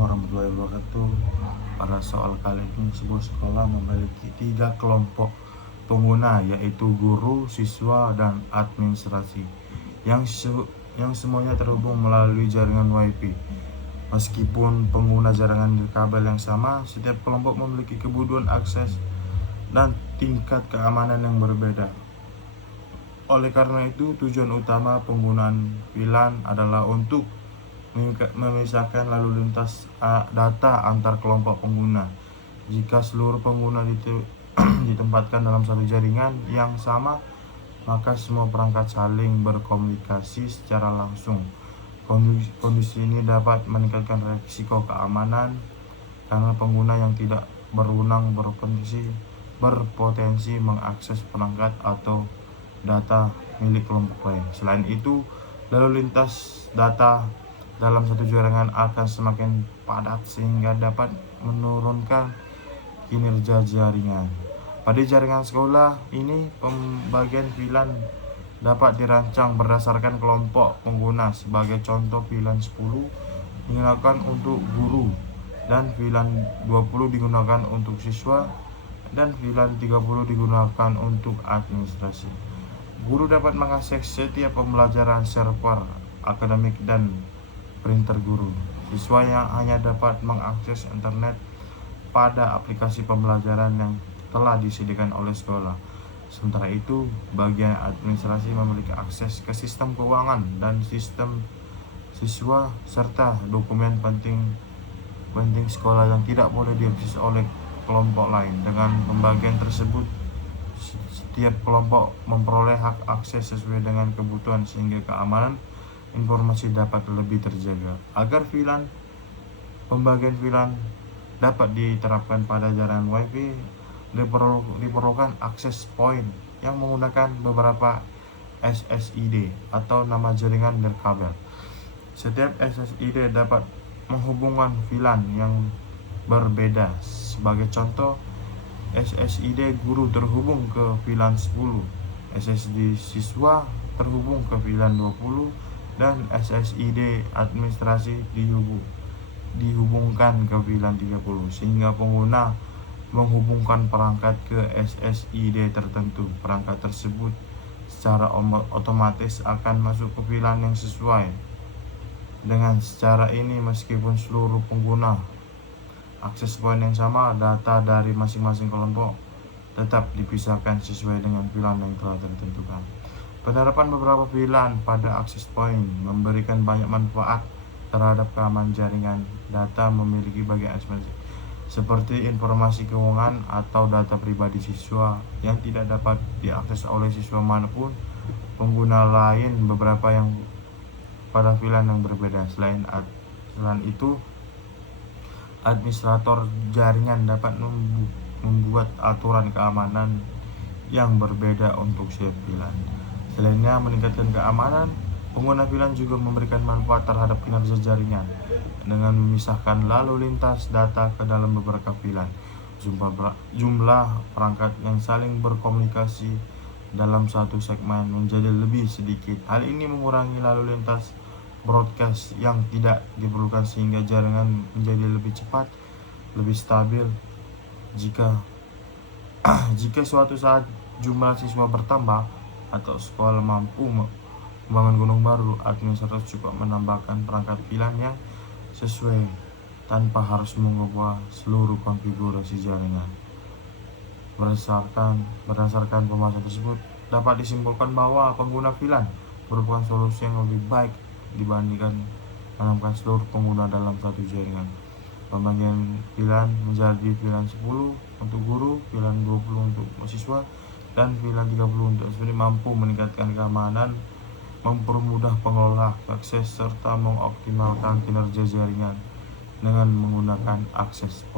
warahmatullahi wabarakatuh. Pada soal kali ini, sebuah sekolah memiliki 3 kelompok pengguna, yaitu guru, siswa, dan administrasi, yang semuanya terhubung melalui jaringan Wi-Fi. Meskipun pengguna jaringan kabel yang sama, setiap kelompok memiliki kebutuhan akses dan tingkat keamanan yang berbeda. Oleh karena itu, tujuan utama penggunaan VLAN adalah untuk memisahkan lalu lintas data antar kelompok pengguna. Jika seluruh pengguna ditempatkan dalam satu jaringan yang sama, maka semua perangkat saling berkomunikasi secara langsung. Kondisi ini dapat meningkatkan risiko keamanan karena pengguna yang tidak berwenang berpotensi mengakses perangkat atau data milik kelompok lain. Selain itu, lalu lintas data dalam satu jaringan akan semakin padat sehingga dapat menurunkan kinerja jaringan. Pada jaringan sekolah ini, pembagian VLAN dapat dirancang berdasarkan kelompok pengguna. Sebagai contoh, VLAN 10 digunakan untuk guru, dan VLAN 20 digunakan untuk siswa, dan VLAN 30 digunakan untuk administrasi. Guru dapat mengakses setiap pembelajaran server akademik dan printer guru. Siswa yang hanya dapat mengakses internet pada aplikasi pembelajaran yang telah disediakan oleh sekolah. Sementara itu, bagian administrasi memiliki akses ke sistem keuangan dan sistem siswa serta dokumen penting sekolah yang tidak boleh diakses oleh kelompok lain. Dengan pembagian tersebut, setiap kelompok memperoleh hak akses sesuai dengan kebutuhan sehingga keamanan informasi dapat lebih terjaga. Agar pembagian VLAN dapat diterapkan pada jaringan Wi-Fi, diperlukan akses point yang menggunakan beberapa SSID atau nama jaringan nirkabel. Setiap SSID dapat menghubungkan VLAN yang berbeda. Sebagai contoh, SSID guru terhubung ke VLAN 10, SSID siswa terhubung ke VLAN 20, dan SSID administrasi dihubungkan ke VLAN 30, sehingga pengguna menghubungkan perangkat ke SSID tertentu. Perangkat tersebut secara otomatis akan masuk ke VLAN yang sesuai. Dengan cara ini, meskipun seluruh pengguna akses point yang sama, data dari masing-masing kelompok tetap dipisahkan sesuai dengan VLAN yang telah ditentukan. Penerapan beberapa VLAN pada akses point memberikan banyak manfaat terhadap keamanan jaringan. Data memiliki bagian administrasi seperti informasi keuangan atau data pribadi siswa yang tidak dapat diakses oleh siswa manapun pengguna lain beberapa yang pada VLAN yang berbeda. Selain itu, administrator jaringan dapat membuat aturan keamanan yang berbeda untuk setiap VLAN. Selainnya meningkatkan keamanan, pengguna VLAN juga memberikan manfaat terhadap kinerja jaringan dengan memisahkan lalu lintas data ke dalam beberapa VLAN. Jumlah perangkat yang saling berkomunikasi dalam satu segmen menjadi lebih sedikit. Hal ini mengurangi lalu lintas broadcast yang tidak diperlukan sehingga jaringan menjadi lebih cepat, lebih stabil. Jika suatu saat jumlah siswa bertambah atau sekolah mampu membangun gunung baru, administrator cukup menambahkan perangkat VLAN yang sesuai tanpa harus mengubah seluruh konfigurasi jaringan. Berdasarkan pembahasan tersebut, dapat disimpulkan bahwa pengguna VLAN merupakan solusi yang lebih baik dibandingkan menambahkan seluruh pengguna dalam satu jaringan. Pembagian VLAN menjadi VLAN 10 untuk guru, VLAN 20 untuk siswa, dan VLAN 30 untuk siswa mampu meningkatkan keamanan, mempermudah pengelola akses, serta mengoptimalkan kinerja jaringan dengan menggunakan akses